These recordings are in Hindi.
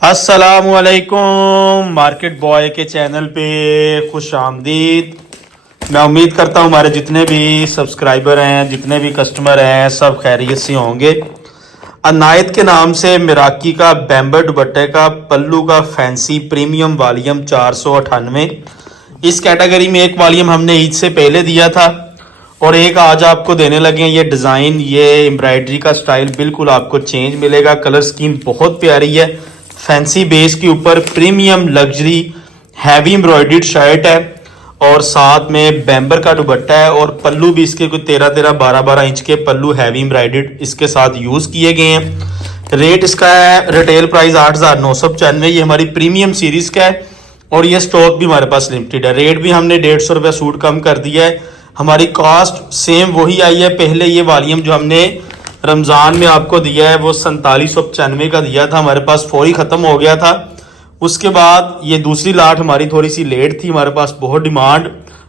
अस्सलामुअलैकुम मार्केट बॉय के चैनल पे खुश आमदीद। मैं उम्मीद करता हूँ हमारे जितने भी सब्सक्राइबर हैं, जितने भी कस्टमर हैं, सब खैरियत से होंगे। अनायत के नाम से मिराकी का बैम्बर दुपट्टे का पल्लू का फैंसी प्रीमियम वॉल्यूम 498। इस कैटेगरी में एक वॉल्यूम हमने ईद से पहले दिया था और एक आज आपको देने लगे हैं। ये डिज़ाइन, ये एम्ब्रॉयडरी का स्टाइल बिल्कुल आपको चेंज मिलेगा। कलर स्कीम बहुत प्यारी है। फैंसी बेस के ऊपर premium luxury heavy embroidered shirt है और साथ में बैम्बर का दुपट्टा है और पल्लू भी इसके कुछ 13-12 इंच के पल्लू हैवी एम्ब्रॉयडर्ड इसके साथ यूज़ किए गए हैं। रेट इसका है रिटेल प्राइस 8,995। ये हमारी प्रीमियम सीरीज़ का है और ये स्टॉक भी हमारे पास लिमिटेड है। रेट भी हमने 150 रुपये सूट कम कर दिया है। हमारी कॉस्ट सेम वही आई है। पहले ये वॉल्यूम जो हमने रमज़ान में आपको दिया है वो 4795 का दिया था, हमारे पास फौरी ख़त्म हो गया था। उसके बाद ये दूसरी लाट हमारी थोड़ी सी लेट थी, हमारे पास बहुत डिमांड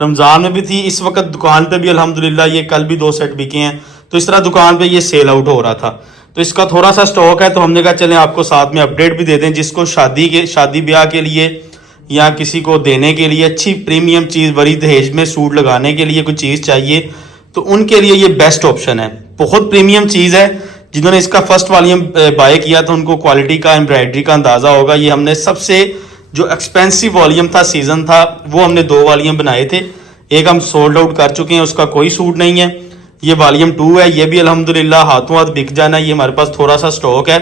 रमज़ान में भी थी। इस वक्त दुकान पे भी अल्हम्दुलिल्लाह ये कल भी 2 सेट बिके हैं, तो इस तरह दुकान पे ये सेल आउट हो रहा था। तो इसका थोड़ा सा स्टॉक है, तो हमने कहा चलें आपको साथ में अपडेट भी दे दें। जिसको शादी ब्याह के लिए या किसी को देने के लिए अच्छी प्रीमियम चीज़, बड़ी दहेज में सूट लगाने के लिए कोई चीज़ चाहिए, तो उनके लिए ये बेस्ट ऑप्शन है। बहुत प्रीमियम चीज़ है। जिन्होंने इसका फर्स्ट वॉल्यूम बाय किया था उनको क्वालिटी का, एम्ब्रॉयडरी का अंदाज़ा होगा। ये हमने सबसे जो एक्सपेंसिव वॉल्यूम था, सीज़न था, वो हमने 2 वॉल्यूम बनाए थे। एक हम सोल्ड आउट कर चुके हैं, उसका कोई सूट नहीं है। ये वॉल्यूम 2 है, ये भी अल्हम्दुलिल्लाह हाथों हाथ बिक जाना है। ये हमारे पास थोड़ा सा स्टॉक है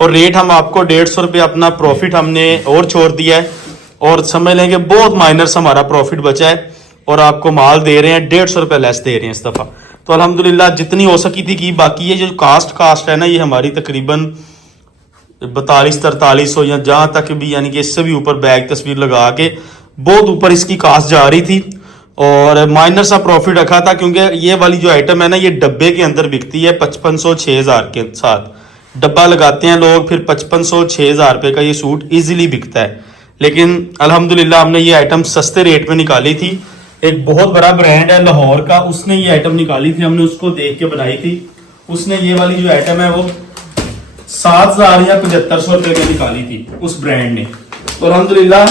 और रेट हम आपको 150 रुपये अपना प्रॉफिट हमने और छोड़ दिया है और समझ लेंगे बहुत माइनर हमारा प्रॉफिट बचा है और आपको माल दे रहे हैं 150 रुपये लेस दे रहे हैं इस दफ़ा। तो अल्हम्दुलिल्लाह जितनी हो सकी थी की। बाकी ये जो कास्ट है ना, ये हमारी तकरीबन 42-43 या जहाँ तक भी, यानी कि इससे भी ऊपर बैग तस्वीर लगा के बहुत ऊपर इसकी कास्ट जा रही थी और माइनर सा प्रॉफिट रखा था, क्योंकि ये वाली जो आइटम है ना, ये डब्बे के अंदर बिकती है 5500-6000 के साथ। डब्बा लगाते हैं लोग, फिर 5500-6000 रुपये का ये सूट ईजिली बिकता है। लेकिन अल्हम्दुलिल्लाह हमने ये आइटम सस्ते रेट में निकाली थी। एक बहुत बड़ा ब्रांड है लाहौर का, उसने ये आइटम निकाली थी, हमने उसको देख के बनाई थी। उसने ये वाली जो आइटम है वो 7000 या 7500 रुपये में निकाली थी उस ब्रांड ने। तो अल्हम्दुलिल्लाह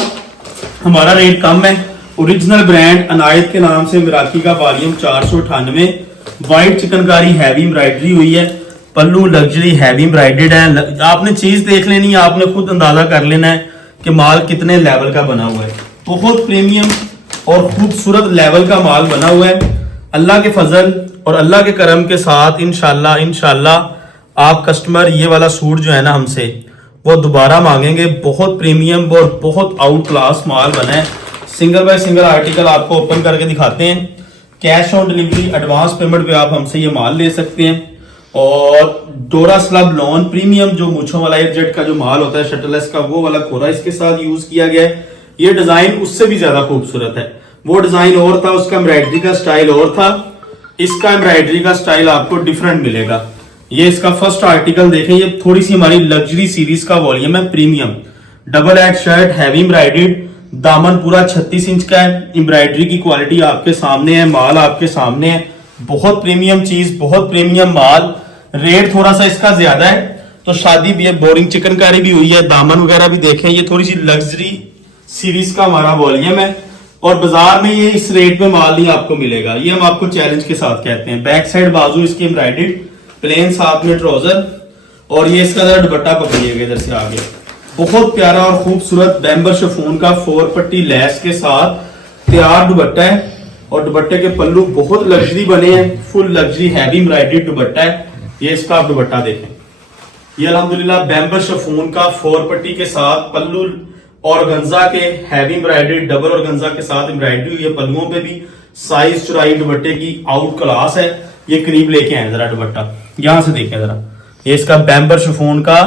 हमारा रेट कम है। ओरिजिनल ब्रांड अनायत के नाम से मिराकी का volume 498। White chikankari heavy embroidery हुई है, पल्लू लग्जरी हैवी एम्ब्रॉयडर्ड है। आपने चीज देख लेनी है, आपने खुद अंदाजा कर लेना है कि माल कितने लेवल का बना हुआ है। बहुत प्रीमियम और खूबसूरत लेवल का माल बना हुआ है। अल्लाह के फजल और अल्लाह के करम के साथ इंशाल्लाह आप कस्टमर ये वाला सूट जो है ना हमसे, वो दोबारा मांगेंगे। बहुत प्रीमियम और बहुत आउट क्लास माल बना है। सिंगल बाय सिंगल आर्टिकल आपको ओपन करके दिखाते हैं। Cash on delivery, advance payment पे आप हमसे ये माल ले सकते हैं। और डोरा स्लब लॉन प्रीमियम जो मूछों वाला एयरजेट का जो माल होता है शटललेस का, वो वाला कोरा इसके साथ यूज किया गया है। ये डिजाइन उससे भी ज्यादा खूबसूरत है। वो डिजाइन और था, उसका एम्ब्रॉयडरी का स्टाइल और था, इसका एम्ब्रॉयडरी का स्टाइल आपको डिफरेंट मिलेगा। ये इसका फर्स्ट आर्टिकल देखें, ये थोड़ी सी हमारी लग्जरी सीरीज का वॉल्यूम है। प्रीमियम डबल एड शर्ट, हैवी एम्ब्रॉयडर्ड, दामन पूरा 36 इंच का है। एम्ब्रॉयडरी की क्वालिटी आपके सामने है, माल आपके सामने है। बहुत प्रीमियम चीज, बहुत प्रीमियम माल। रेट थोड़ा सा इसका ज्यादा है, तो शादी भी है, बोरिंग चिकनकारी भी हुई है। दामन वगैरह भी देखें, ये थोड़ी सी लग्जरी सीरीज का हमारा वॉल्यूम है और बाजार में ये इस रेट में माल नहीं आपको मिलेगा। ये हम आपको चैलेंज के साथ कहते हैं। बैक साइड बाजू इसकी एम्ब्रॉयडर्ड, प्लेन साथ में ट्राउजर और ये इसका जरा दुपट्टा पकड़िएगा इधर से आगे। बहुत प्यारा और खूबसूरत बैम्बर शिफॉन का 4 पट्टी लैस के साथ तैयार दुपट्टा है और दुपट्टे के पल्लू बहुत लग्जरी बने हैं। फुल लग्जरी हैवी एम्ब्रॉयडर्ड दुपट्टा है। ये इसका आप दुपट्टा देखें, ये अल्हम्दुलिल्लाह बैम्बर शिफॉन का 4 पट्टी के साथ पल्लू और गंजा के हैवी एम्ब्रॉयडरी, डबल और गंजा के साथ एम्ब्रॉयडरी हुई है। पल्लुओं पे भी साइज चौड़ाई दुपट्टे की आउट क्लास है। ये करीब लेके आए जरा दुपट्टा, यहां से देखें जरा। ये इसका बैम्बर शिफॉन का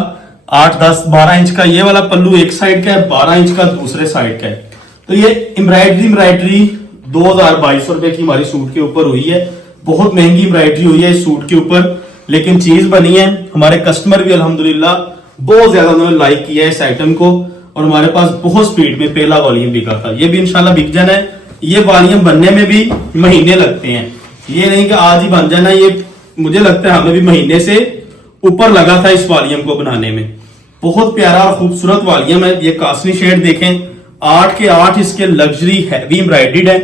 8-10-12 इंच का ये वाला पल्लू एक साइड का है, 12 इंच का दूसरे साइड का है। तो ये एम्ब्रॉयडरी 2200 रुपए की हमारी सूट के ऊपर हुई है। बहुत महंगी एम्ब्रॉयडरी हुई है इस सूट के ऊपर, लेकिन चीज बनी है। हमारे कस्टमर भी अल्हम्दुलिल्लाह बहुत ज्यादा उन्होंने लाइक किया है इस आइटम को और हमारे पास बहुत स्पीड में पहला वॉल्यूम बिका था। ये भी इंशाल्लाह बिक जाना है। ये वॉल्यूम बनने में भी महीने लगते हैं, ये नहीं कि आज ही बन जाना। ये मुझे लगता है हमें भी महीने से ऊपर लगा था इस वॉल्यूम को बनाने में। बहुत प्यारा और खूबसूरत वॉल्यूम है। ये कासनी शेड देखें, 8 के 8 इसके लग्जरी हैवी एम्ब्रॉयडर्ड है,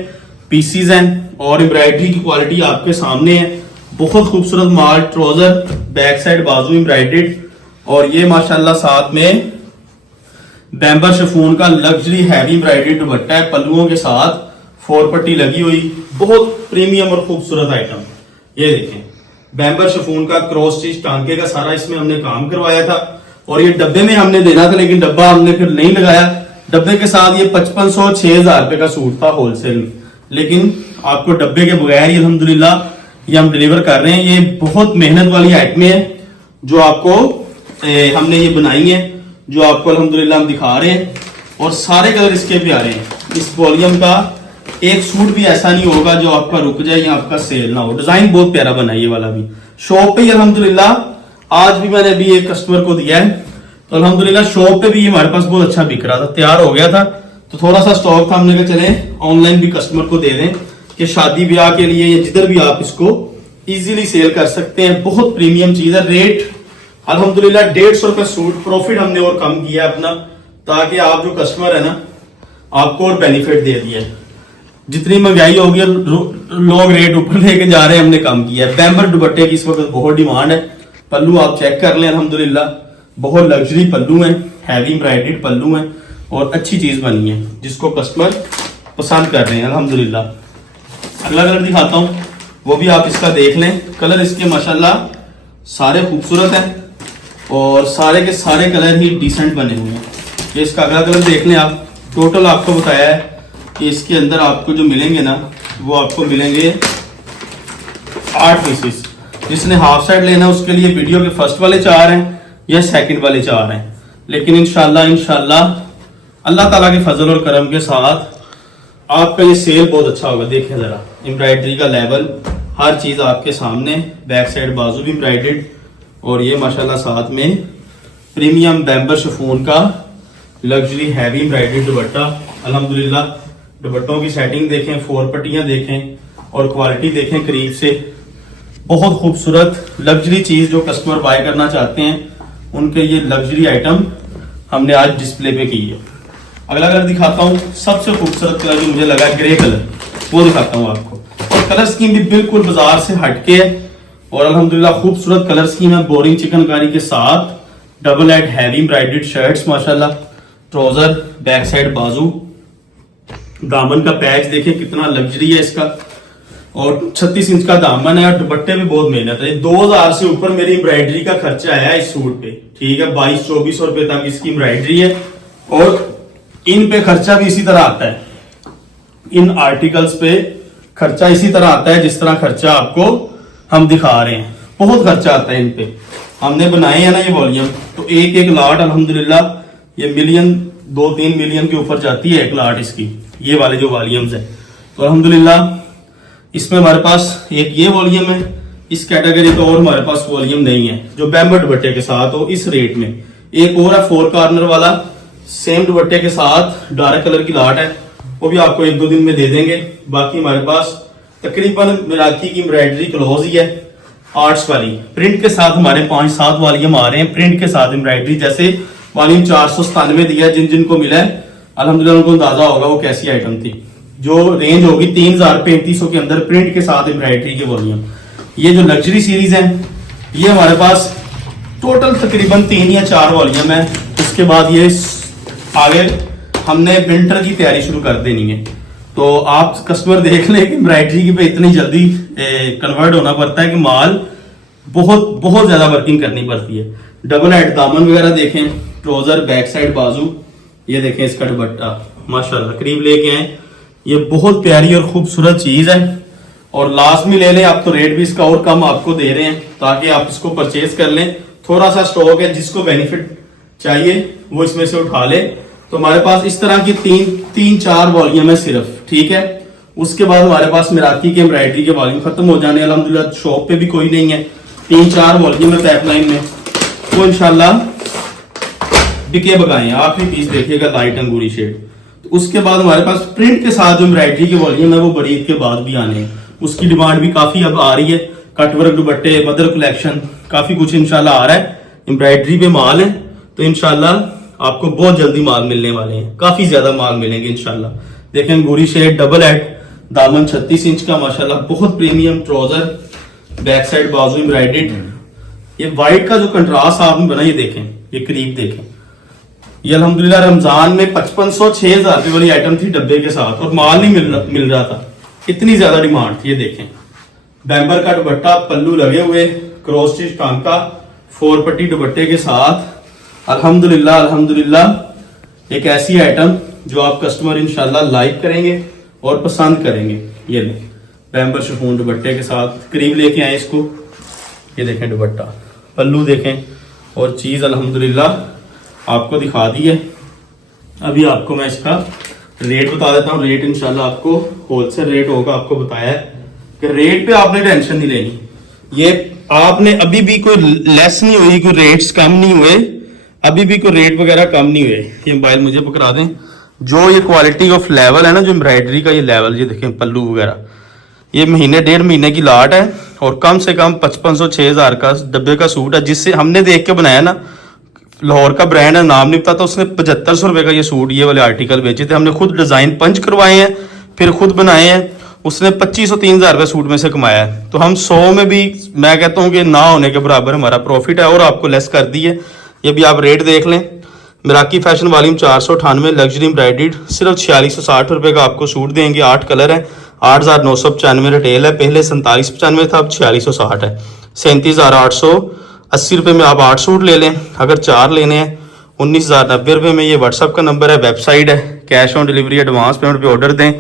पीसीज हैं और एम्ब्रॉयडरी की क्वालिटी आपके सामने है। बहुत खूबसूरत माल, ट्राउजर, बैक साइड बाजू एम्ब्रॉयडर्ड और ये माशाल्लाह साथ में बैम्बर शिफॉन का लग्जरी हैवी एम्ब्रॉयडर्ड दुपट्टा है, पल्लुओं के साथ 4 पट्टी लगी हुई, बहुत प्रीमियम और खूबसूरत आइटम। ये देखें बैम्बर शिफॉन का क्रॉस स्टिच टांके का सारा इसमें हमने काम करवाया था और ये डब्बे में हमने देना था, लेकिन डब्बा हमने फिर नहीं लगाया। डब्बे के साथ ये 5500 6000 रुपए का सूट था होलसेल में, लेकिन आपको डब्बे के बगैर ये अल्हम्दुलिल्लाह ये हम डिलीवर कर रहे हैं। ये बहुत मेहनत वाली आइटमें है जो आपको हमने ये बनाई है, जो आपको अल्हम्दुलिल्लाह हम दिखा रहे हैं और सारे कलर इसके प्यारे हैं। इस वॉल्यूम का एक सूट भी ऐसा नहीं होगा जो आपका रुक जाए या आपका सेल ना हो। डिजाइन बहुत प्यारा बना है ये वाला भी। शॉप पे अल्हम्दुलिल्लाह आज भी मैंने अभी एक कस्टमर को दिया है, तो अल्हम्दुलिल्लाह शॉप पे भी ये हमारे पास बहुत अच्छा बिक रहा था, तैयार हो गया था, तो थोड़ा सा स्टॉक था, हमने कहा चले ऑनलाइन भी कस्टमर को दे दें कि शादी ब्याह के लिए या जिधर भी आप इसको इजीली सेल कर सकते हैं। बहुत प्रीमियम चीज है। रेट अल्हम्दुलिल्लाह 150 रुपए सूट, प्रॉफिट हमने और कम किया अपना, ताकि आप जो कस्टमर है ना आपको और बेनिफिट दे दिया। जितनी महंगाई होगी लोग रेट ऊपर लेके जा रहे हैं, हमने कम किया है। बैम्बर दुपट्टे की इस वक्त बहुत डिमांड है। पल्लू आप चेक कर लें, अल्हम्दुलिल्लाह बहुत लग्जरी पल्लू है, हैवी एम्ब्रॉयडर्ड पल्लू है और अच्छी चीज बनी है जिसको कस्टमर पसंद कर रहे हैं अल्हम्दुलिल्लाह। अगला कलर दिखाता हूँ, वो भी आप इसका देख लें। कलर इसके माशाल्लाह सारे खूबसूरत हैं और सारे के सारे कलर ही डिसेंट बने हुए हैं। ये इसका अगला कलर देख लें आप। टोटल आपको बताया है कि इसके अंदर आपको जो मिलेंगे ना वो आपको मिलेंगे 8 पीसेस। जिसने हाफ साइड लेना उसके लिए वीडियो के फर्स्ट वाले 4 हैं या सेकंड वाले 4 हैं, लेकिन इंशाल्लाह अल्लाह ताला के फजल और करम के साथ आपका ये सेल बहुत अच्छा होगा। देखें जरा एम्ब्रॉयडरी का लेवल, हर चीज आपके सामने, बैक साइड बाजू भी एम्ब्रॉयडर्ड और ये माशाल्लाह साथ में प्रीमियम बैम्बर शिफॉन का लग्जरी हैवी एम्ब्रॉयडर्ड दुपट्टा। अल्हम्दुलिल्लाह दुपट्टों की सेटिंग देखें, 4 पट्टियां देखें और क्वालिटी देखें करीब से। बहुत खूबसूरत लग्जरी चीज जो कस्टमर बाय करना चाहते हैं उनके ये लग्जरी आइटम हमने आज डिस्प्ले पे की है। अगला कलर दिखाता हूँ, सबसे खूबसूरत कलर जो मुझे लगा ग्रे कलर, वो दिखाता हूँ आपको। और कलर स्कीम भी बिल्कुल बाजार से हटके है और अल्हम्दुलिल्लाह खूबसूरत कलर स्कीम है। बोरिंग चिकनकारी के साथ डबल एड हैवी एम्ब्रॉयडर्ड शर्ट्स माशाल्लाह, ट्राउजर, बैक साइड बाजू, दामन का पैच देखें कितना लग्जरी है इसका और 36 इंच का दामन है और दुपट्टे भी बहुत मेहनत है। 2000 से ऊपर मेरी एम्ब्रॉयडरी का खर्चा आया इस सूट पे, ठीक है। 2200-2400 रुपए तक इसकी एम्ब्रॉयडरी है और इन पे खर्चा भी इसी तरह आता है। इन आर्टिकल्स पे खर्चा इसी तरह आता है जिस तरह खर्चा आपको हम दिखा रहे हैं। बहुत खर्चा आता है इन पे। हमने बनाए हैं ना ये वॉल्यूम, तो एक एक लाट अल्हम्दुलिल्लाह ये मिलियन 2-3 मिलियन के ऊपर जाती है एक लाट इसकी, ये वाले जो वॉल्यूम्स है। तो अल्हम्दुलिल्लाह इसमें हमारे पास एक ये वॉल्यूम है, इस कैटेगरी का और हमारे पास वॉल्यूम नहीं है जो बैम्बर दुपट्टे के साथ हो इस रेट में। एक और है 4 कॉर्नर वाला, सेम दुपट्टे के साथ डार्क कलर की लाट है, वो भी आपको 1-2 दिन में दे देंगे। बाकी हमारे पास तकरीबन मिराकी की एम्ब्रॉयडरी क्लोज ही है, आर्ट्स वाली प्रिंट के साथ हमारे 5-7 वॉल्यूम आ रहे हैं प्रिंट के साथ एम्ब्रॉयडरी। जैसे वॉल्यूम 497 दिया है, जिन जिनको मिला है अल्हम्दुलिल्लाह उनको अंदाजा होगा वो कैसी आइटम थी। जो रेंज होगी 3000-3500 के अंदर प्रिंट के साथ एम्ब्रॉयडरी के वॉल्यूम। ये जो लग्जरी सीरीज है ये हमारे पास टोटल तकरीबन 3 या 4 वॉल्यूम है। उसके बाद ये आगे हमने विंटर की तैयारी शुरू कर देनी है। तो आप कस्टमर देख लें कि एम्ब्रॉयडरी की पे इतनी जल्दी कन्वर्ट होना पड़ता है कि माल बहुत ज्यादा वर्किंग करनी पड़ती है। डबल हेड दामन वगैरह देखें, ट्राउजर, बैक साइड बाजू, ये देखें इसका दुपट्टा माशाल्लाह करीब लेके आए। ये बहुत प्यारी और खूबसूरत चीज है और लास्ट में ले लें आप तो रेट भी इसका और कम आपको दे रहे हैं ताकि आप इसको परचेज कर लें। थोड़ा सा स्टॉक है, जिसको बेनिफिट चाहिए वो इसमें से उठा ले। तो हमारे पास इस तरह की 3-4 वॉल्यूम है सिर्फ, ठीक है। उसके बाद हमारे पास मिराकी के एम्ब्रॉयडरी के वॉल्यूम खत्म हो जाने अल्हम्दुलिल्लाह। शॉप पे भी कोई नहीं है, 3-4 वॉल्यूम है पाइपलाइन में, वो इंशाल्लाह बिके बगाए। आखिरी पीस देखिएगा लाइट अंगूरी शेड। तो उसके बाद हमारे पास प्रिंट के साथ जो एम्ब्रॉयडरी के वॉल्यूम है वो बड़ी ईद के बाद भी आने हैं, उसकी डिमांड भी काफी अब आ रही है। कटवर्क दुपट्टे, मदर कलेक्शन, काफी कुछ इंशाल्लाह आ रहा है। एम्ब्रॉयडरी पे माल है तो इंशाल्लाह आपको बहुत जल्दी माल मिलने वाले हैं, काफी ज्यादा माल मिलेंगे इंशाल्लाह। देखें अंगूरी शेड डबल हेड, दामन 36 इंच का माशाल्लाह, बहुत प्रीमियम ट्राउजर, बैक साइड बाजू एम्ब्रॉयडर्ड। ये व्हाइट का जो कंट्रास्ट आपने बना, ये देखें, ये करीब देखें, ये अल्हम्दुलिल्लाह रमजान में 5500 6000 रुपए वाली आइटम थी डब्बे के साथ, और माल नहीं मिल रहा था, इतनी ज्यादा डिमांड थी। ये देखें बैम्बर का दुपट्टा, पल्लू लगे हुए, क्रॉस स्टिच टांका, 4 पट्टी दुपट्टे के साथ। अल्हम्दुलिल्लाह एक ऐसी आइटम जो आप कस्टमर इंशाल्लाह लाइक करेंगे और पसंद करेंगे। ये ले बैम्बर शिफॉन दुपट्टे के साथ, करीब लेके आए इसको, ये देखें दुपट्टा, पल्लू देखें, और चीज अल्हम्दुलिल्लाह आपको दिखा दी है। अभी आपको मैं इसका रेट बता देता हूँ। रेट इंशाल्लाह आपको होलसेल रेट होगा, आपको बताया है कि रेट पे आपने टेंशन नहीं लेनी। ये आपने अभी भी कोई लेस नहीं हुई, कोई रेट्स कम नहीं हुए, अभी भी कोई रेट वगैरह कम नहीं हुए। ये मोबाइल मुझे पकड़ा दें, जो ये क्वालिटी ऑफ लेवल है ना, जो एम्ब्रॉयडरी का ये लेवल, ये देखें पल्लू वगैरह, ये महीने 1.5 महीने की लाट है, और कम से कम 5500 6000 का डब्बे का सूट है, जिससे हमने देख के बनाया ना, लाहौर का ब्रांड है, नाम नहीं पता, तो उसने 7500 रुपए का ये सूट, ये वाले आर्टिकल बेचे थे। हमने खुद डिजाइन पंच करवाए हैं, फिर खुद बनाए हैं, उसने 2500 3000 रुपये सूट में से कमाया है। तो हम 100 में भी, मैं कहता हूँ कि ना होने के बराबर हमारा प्रॉफिट है, और आपको लेस कर दी है। ये भी आप रेट देख लें, मिराकी फैशन वॉल्यूम 498 लग्जरी एम्ब्रॉयडर्ड, सिर्फ 4660 रुपये का आपको सूट देंगे। 8 कलर है, 8995 रिटेल है, पहले 4795 था, अब 4660 है। 37880 रुपये में आप 8 सूट ले लें। अगर 4 लेने हैं 19090 रुपये में। ये व्हाट्सअप का नंबर है, वेबसाइट है, cash on delivery advance payment पे ऑर्डर दें।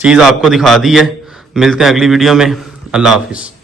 चीज़ आपको दिखा दी है। मिलते हैं अगली वीडियो में। अल्लाह हाफिज़।